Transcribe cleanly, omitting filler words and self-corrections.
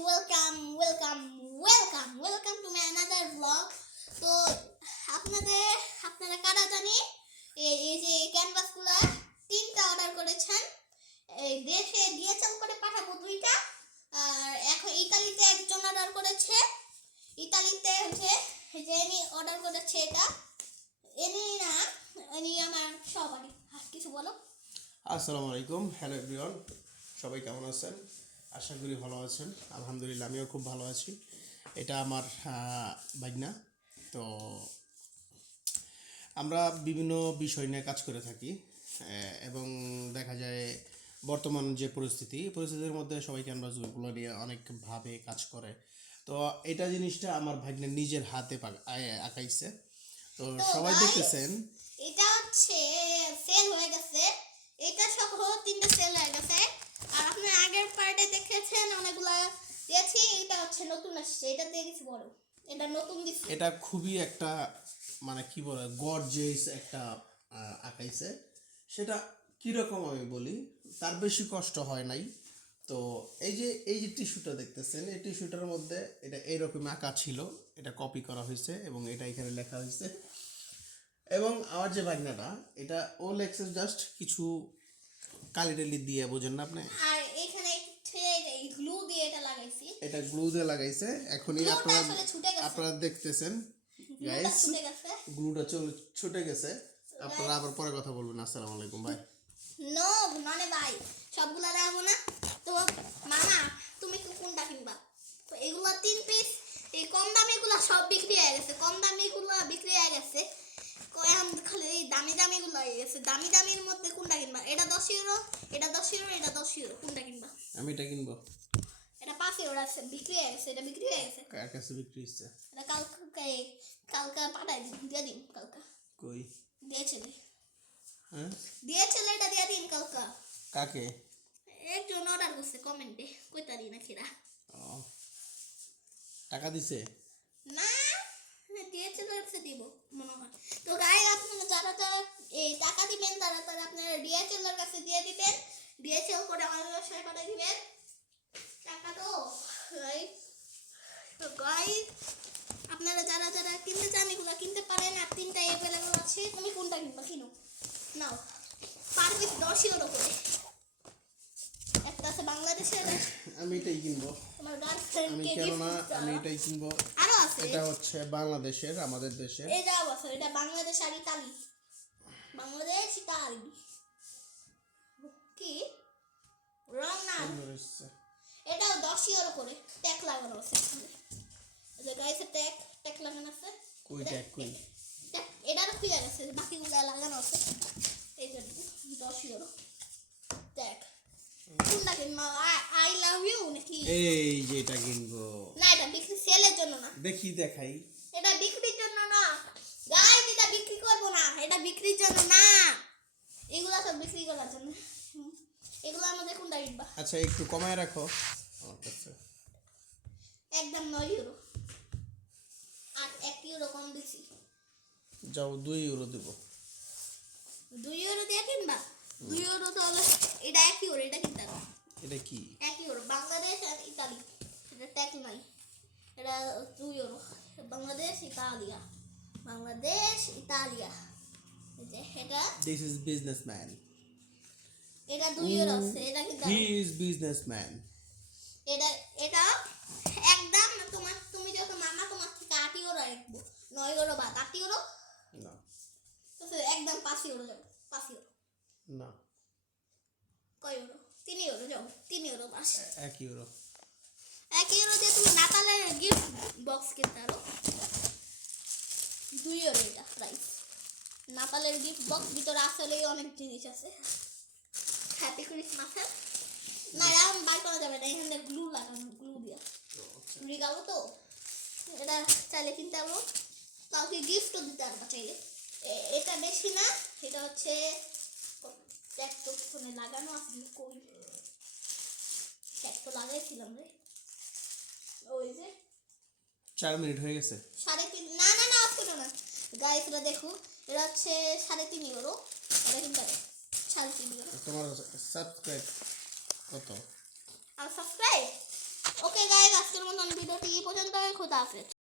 welcome to my another vlog. তো আপনারা কারা জানি এই যে ক্যানভাসগুলো তিনটা অর্ডার করেছেন, এই দেশে ডিএচএল করে পাঠাবো দুইটা, আর এখন ইতালিতে একজন অর্ডার করেছে। ইতালিতে হচ্ছে যে ইনি অর্ডার করেছে, এটা ইনি আমার সহপাঠী। কিছু বলো। আসসালামু আলাইকুম, হ্যালো এভরিওয়ান, সবাই কেমন আছেন? আশা করি ভালো আছেন। আলহামদুলিল্লাহ, আমিও খুব ভালো আছি। এটা আমার ভাগনা। তো আমরা বিভিন্ন বিষয় নিয়ে কাজ করে থাকি এবং দেখা যায় বর্তমান যে পরিস্থিতির মধ্যে সবাই ক্যানভাসগুলো নিয়ে অনেকভাবে কাজ করে। তো এটা জিনিসটা আমার ভাগনা নিজের হাতে আঁকাইছে। তো সবাই দেখতেছেন, এটা হচ্ছে সেল হয়ে গেছে, এটা সহ তিনটা সেল হয়ে গেছে। আর আপনার আগের পার্টে দেখেছেন অনেকগুলা দিয়েছি, এটা হচ্ছে নতুন আসছে, এটা দিয়ে কিছু বড়, এটা নতুন দিচ্ছে। এটা খুবই একটা মানে কি বলে গর্জিয়াস একটা আঁকাইছে। সেটা কীরকম আমি বলি, তার বেশি কষ্ট হয় নাই। তো এই যে টিস্যুটা দেখতেছেন, এই টিস্যুটার মধ্যে এটা এইরকম আঁকা ছিল, এটা কপি করা হয়েছে এবং এটা এখানে লেখা হয়েছে। এবং আমার যে ভাগনাটা, এটা ও লেখছে জাস্ট কিছু কালি দিয়ে, বোঝেন না আপনি? আর এখানে গ্লু দিয়ে এটা লাগাইছি, এটা গ্লু দিয়ে লাগাইছে। এখনই আপনারা দেখতেছেন গাইস, গ্লুটা ছুটে গেছে। আপনারা আবার পরে কথা বলবেন। আসসালামু আলাইকুম ভাই। ননে ভাই, সবগুলা রাখবো না তো। মামা তুমি কোনটা কিনবা? তো এগুলা 3 পিস, এই কম দামিগুলা সব বিক্রি হয়ে গেছে, কম দামিগুলা বিক্রি হয়ে গেছে। এখন খালি এই দামিগুলো হয়ে গেছে। দামির মধ্যে কোনটা কিনবা? এটা 10 ইউরো, এটা 10 ইউরো, এটা 10 ইউরো, কোনটা কিনবা? আমি এটা কিনবো। এটা 5 ইউরো আছে, বিক্রি হয়ে গেছে, এটা বিক্রি হয়ে গেছে। কার কাছে বিক্রি হচ্ছে? এটা কালকে পাঠাই দিয়ে দিন, কালকে কই দিয়েছে? হ্যাঁ দিয়েছে, এটা দিয়ে দিন কালকে। কাকে? একজন অর্ডার করছে কমেন্টে, কইতারি না খেরা। টাকা দিছে না, দিয়েছে তো দিব মনে হয়। তো গাই আপনারা যারা এই টাকা দিবেন তারা আপনারা ডিএচএল এর কাছে দিয়ে দিবেন, ডিএচএল করে আমাদের ব্যবসায় পাঠিয়ে দিবেন টাকা। তো গাইস আপনারা যারা কিনতে চান এগুলো কিনতে পারেন। আর 3টা अवेलेबल আছে, তুমি কোনটা কিনবা কিনো নাও। পার পিস 10 ইউরো করে। একটা আছে বাংলাদেশের, আমি এটাই কিনবো। তোমার গার্লফ্রেন্ড কে আমি এটাই কিনবো। আরো আছে, এটা হচ্ছে বাংলাদেশের, আমাদের দেশে। এই যাও আছে, এটা বাংলাদেশ আর ইতালি, বাংলাদেশ ইতালি কি রং না। এটাও 10 ইউরো করে, ট্যাগ লাগানো আছে। এই যে গাইস ট্যাগ লাগানো আছে। কই ট্যাগ কই? এটারও খুলে গেছে, বাকিগুলো লাগানো আছে। এই যে 10 ইউরো ট্যাগ। কোনটা কিনবা? আই লাভ ইউ নাকি? এই যে এটা কিনবো। না, এটা বিক্রি সেলের জন্য না। দেখাই। এটা বিক্রির জন্য না গাইস, এটা বিক্রি করব না, এটা বিক্রির জন্য না, এগুলা সব বিক্রি করার জন্য। এগুলো আমাদের কোনটা কিনবা? আচ্ছা, একটু কমায় রাখো আমার কাছে। একদম 9 ইউরো, আর 1 ইউরো কম দিছি। যাও 2 ইউরো দেব। 2 ইউরো দিয়ে কিনবা? 2 ইউরো তো হলো, এটা 1 ইউরো, এটা কিনতে হবে। এটা কি? 1 ইউরো, বাংলাদেশ আর ইতালি, এটা ট্যাগ নাই। এটা 2 ইউরো, বাংলাদেশ ইতালিয়া, এই যে এটা, দিস ইজ বিজনেসম্যান। এটা 2 ইউরো আছে, এটা কিনতে হবে। He is businessman. এটা একদম তুমি যখন মামা তোমার থেকে 8 ইউরো রাখবো, 9 ইউরো বা 8 ইউরো না, তো একদম 5 ইউরো যাবে। 5 ইউরো না, কয় ইউরো? 3 ইউরো যাও, 3 ইউরো বাস। 1 ইউরো। 1 ইউরো দিয়ে তুমি নাতালের গিফট বক্স কিনতে পারো। 2 ইউরো এটা প্রাইস। নাতালের গিফট বক্স ভিতরে আসলেই অনেক জিনিস আছে। হ্যাপি ক্রিসমাসের না, এরকম বার করা যাবে না, এখানে গ্লু লাগানো, গ্লু দিয়া রিগাবো। তো এটা চাইলে কিনতে পারবো, কাউকে গিফটও দিতে পারবো চাইলে। এটা বেশি না, এটা হচ্ছে ট্যাগ তো ফোনে লাগানো আছে। কই ট্যাগ তো লাগাইছিলাম রে, ওই যে 4 মিনিট হয়ে গেছে। 3.5। না অফ করো না গাইস, এটা দেখো, এটা হচ্ছে 3.5 ইউরো, এটা কিনতে হবে 3.5 ইউরো। তোমার সাবস্ক্রাইব কত? আর সাবস্ক্রাইব ওকে গাইস, আজকের মতন ভিডিওটি এই পর্যন্ত। খোদা হাফেজ।